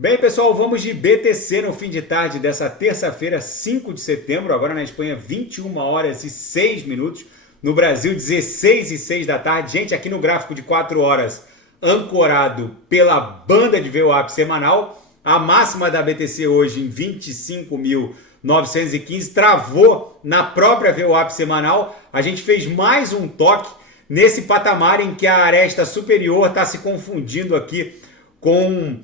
Bem, pessoal, vamos de BTC no fim de tarde dessa terça-feira, 5 de setembro. Agora na Espanha, 21 horas e 6 minutos. No Brasil, 16 e 6 da tarde. Gente, aqui no gráfico de 4 horas, ancorado pela banda de VWAP semanal. A máxima da BTC hoje em 25.915 travou na própria VWAP semanal. A gente fez mais um toque nesse patamar em que a aresta superior está se confundindo aqui com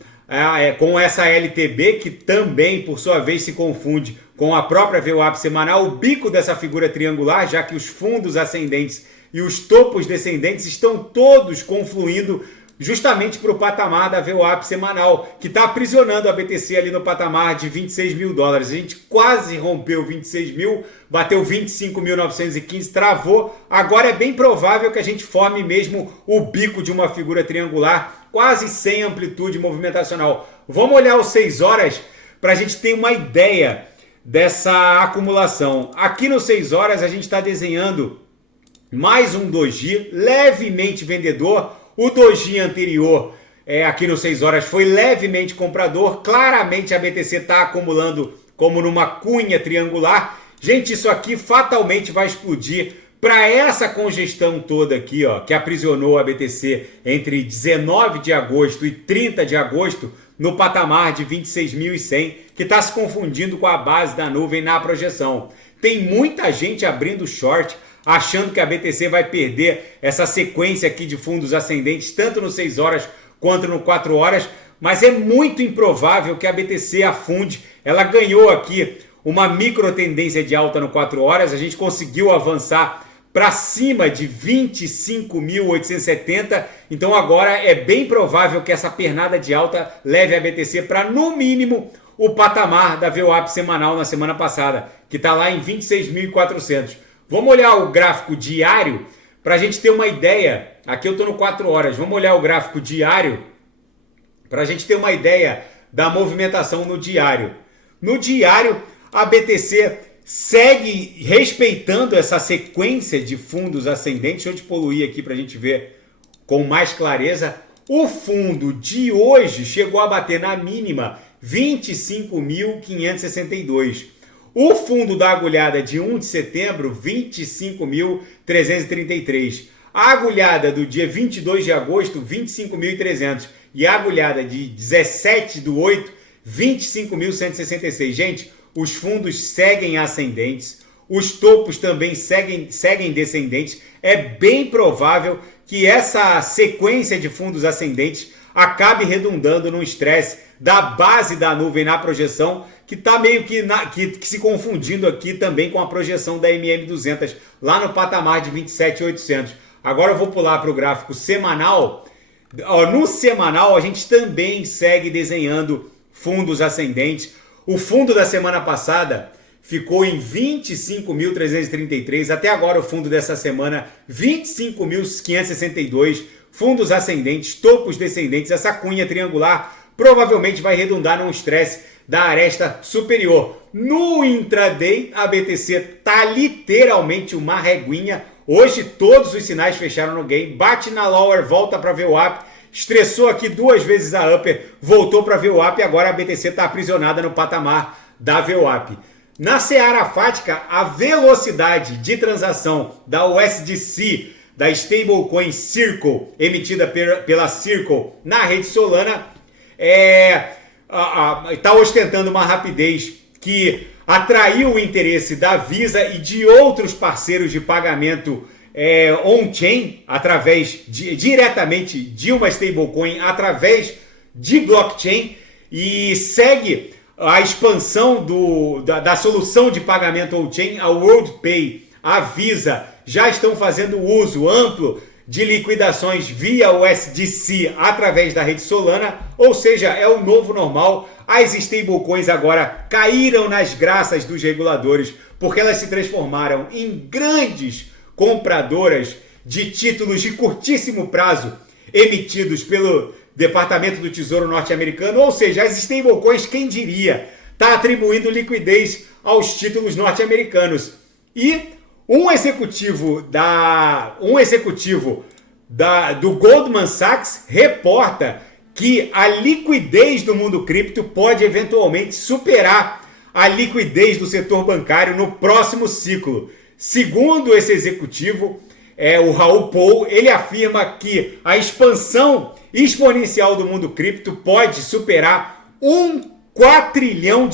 essa LTB, que também, por sua vez, se confunde com a própria VWAP semanal, o bico dessa figura triangular, já que os fundos ascendentes e os topos descendentes estão todos confluindo justamente para o patamar da VWAP semanal, que está aprisionando a BTC ali no patamar de 26 mil dólares. A gente quase rompeu 26 mil, bateu 25.915, travou. Agora é bem provável que a gente forme mesmo o bico de uma figura triangular, quase sem amplitude movimentacional. Vamos olhar os 6 horas para a gente ter uma ideia dessa acumulação. Aqui no 6 horas a gente está desenhando mais um doji levemente vendedor. O doji anterior, aqui no 6 horas, foi levemente comprador. Claramente a BTC está acumulando como numa cunha triangular. Gente, isso aqui fatalmente vai explodir para essa congestão toda aqui, ó, que aprisionou a BTC entre 19 de agosto e 30 de agosto no patamar de 26.100, que está se confundindo com a base da nuvem na projeção. Tem muita gente abrindo short, achando que a BTC vai perder essa sequência aqui de fundos ascendentes, tanto no 6 horas quanto no 4 horas, mas é muito improvável que a BTC afunde. Ela ganhou aqui uma micro tendência de alta no 4 horas, a gente conseguiu avançar para cima de 25.870, então agora é bem provável que essa pernada de alta leve a BTC para, no mínimo, o patamar da VWAP semanal na semana passada, que está lá em 26.400. Vamos olhar o gráfico diário para a gente ter uma ideia. Aqui eu estou no 4 horas. Vamos olhar o gráfico diário para a gente ter uma ideia da movimentação no diário. No diário, a BTC segue respeitando essa sequência de fundos ascendentes. Deixa eu despoluir aqui para a gente ver com mais clareza. O fundo de hoje chegou a bater na mínima 25.562. O fundo da agulhada de 1 de setembro, 25.333. A agulhada do dia 22 de agosto, 25.300. E a agulhada de 17 do 8, 25.166. Gente, os fundos seguem ascendentes, os topos também seguem descendentes. É bem provável que essa sequência de fundos ascendentes acabe redundando no estresse da base da nuvem na projeção, que está meio que se confundindo aqui também com a projeção da MM200, lá no patamar de 27.800. Agora eu vou pular para o gráfico semanal. No semanal, a gente também segue desenhando fundos ascendentes. O fundo da semana passada ficou em 25.333. Até agora, o fundo dessa semana, 25.562. Fundos ascendentes, topos descendentes. Essa cunha triangular provavelmente vai redundar num estresse da aresta superior. No intraday, a BTC está literalmente uma reguinha. Hoje todos os sinais fecharam no gain. Bate na lower, volta para VWAP. Estressou aqui 2 vezes a upper, voltou para VWAP e agora a BTC está aprisionada no patamar da VWAP. Na seara fática, a velocidade de transação da USDC, da stablecoin Circle, emitida pela Circle na rede Solana, está ostentando uma rapidez que atraiu o interesse da Visa e de outros parceiros de pagamento on-chain, diretamente de uma stablecoin, através de blockchain, e segue a expansão da solução de pagamento on-chain. A WorldPay, a Visa, já estão fazendo uso amplo de liquidações via USDC através da rede Solana, ou seja, é o novo normal. As stablecoins agora caíram nas graças dos reguladores, porque elas se transformaram em grandes compradoras de títulos de curtíssimo prazo emitidos pelo Departamento do Tesouro norte-americano, ou seja, as stablecoins, quem diria, está atribuindo liquidez aos títulos norte-americanos. E um executivo do Goldman Sachs reporta que a liquidez do mundo cripto pode eventualmente superar a liquidez do setor bancário no próximo ciclo. Segundo esse executivo, o Raul Pal, ele afirma que a expansão exponencial do mundo cripto pode superar $1 quatrilhão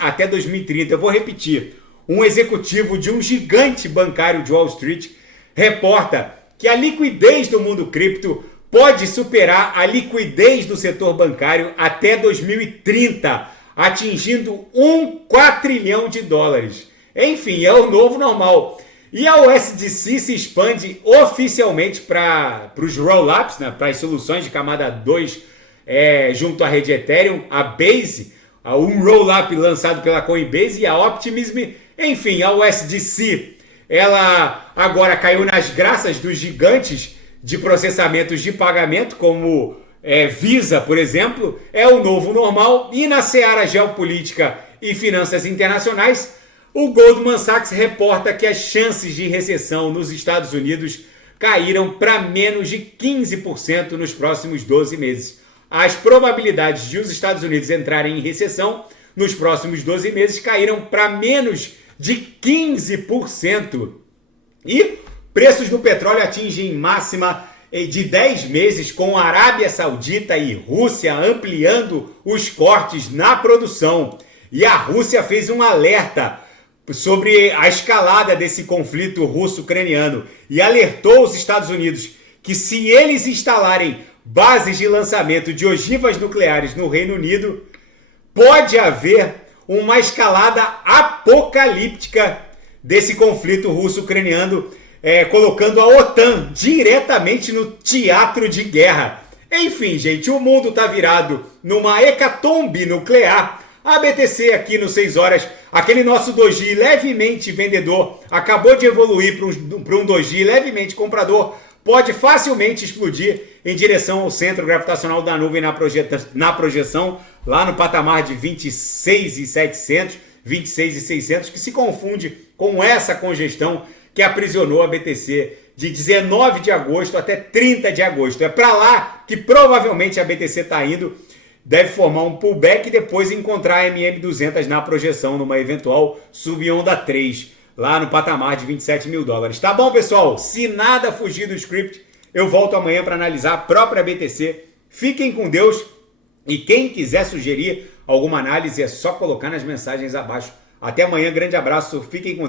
até 2030. Eu vou repetir. Um executivo de um gigante bancário de Wall Street reporta que a liquidez do mundo cripto pode superar a liquidez do setor bancário até 2030, atingindo $1 quatrilhão. Enfim, é o novo normal. E a USDC se expande oficialmente para os rollups, né, para as soluções de camada 2 junto à rede Ethereum, a Base, um rollup lançado pela Coinbase e a Optimism. Enfim, a USDC, ela agora caiu nas graças dos gigantes de processamentos de pagamento, como Visa, por exemplo, é o novo normal. E na seara geopolítica e finanças internacionais, o Goldman Sachs reporta que as chances de recessão nos Estados Unidos caíram para menos de 15% nos próximos 12 meses. As probabilidades de os Estados Unidos entrarem em recessão nos próximos 12 meses caíram para menos de 15%. E preços do petróleo atingem máxima de 10 meses, com a Arábia Saudita e Rússia ampliando os cortes na produção. E a Rússia fez um alerta sobre a escalada desse conflito russo-ucraniano e alertou os Estados Unidos que, se eles instalarem bases de lançamento de ogivas nucleares no Reino Unido, pode haver uma escalada apocalíptica desse conflito russo-ucraniano, colocando a OTAN diretamente no teatro de guerra. Enfim, gente, o mundo está virado numa hecatombe nuclear. A BTC aqui no 6 horas, aquele nosso doji levemente vendedor, acabou de evoluir para um doji levemente comprador, pode facilmente explodir em direção ao centro gravitacional da nuvem na projeção, lá no patamar de 26.700, 26.600, que se confunde com essa congestão que aprisionou a BTC de 19 de agosto até 30 de agosto. É para lá que provavelmente a BTC está indo. Deve formar um pullback e depois encontrar a MM200 na projeção, numa eventual subonda 3, lá no patamar de $27 mil. Tá bom, pessoal? Se nada fugir do script, eu volto amanhã para analisar a própria BTC. Fiquem com Deus e quem quiser sugerir alguma análise é só colocar nas mensagens abaixo. Até amanhã, grande abraço, fiquem com Deus.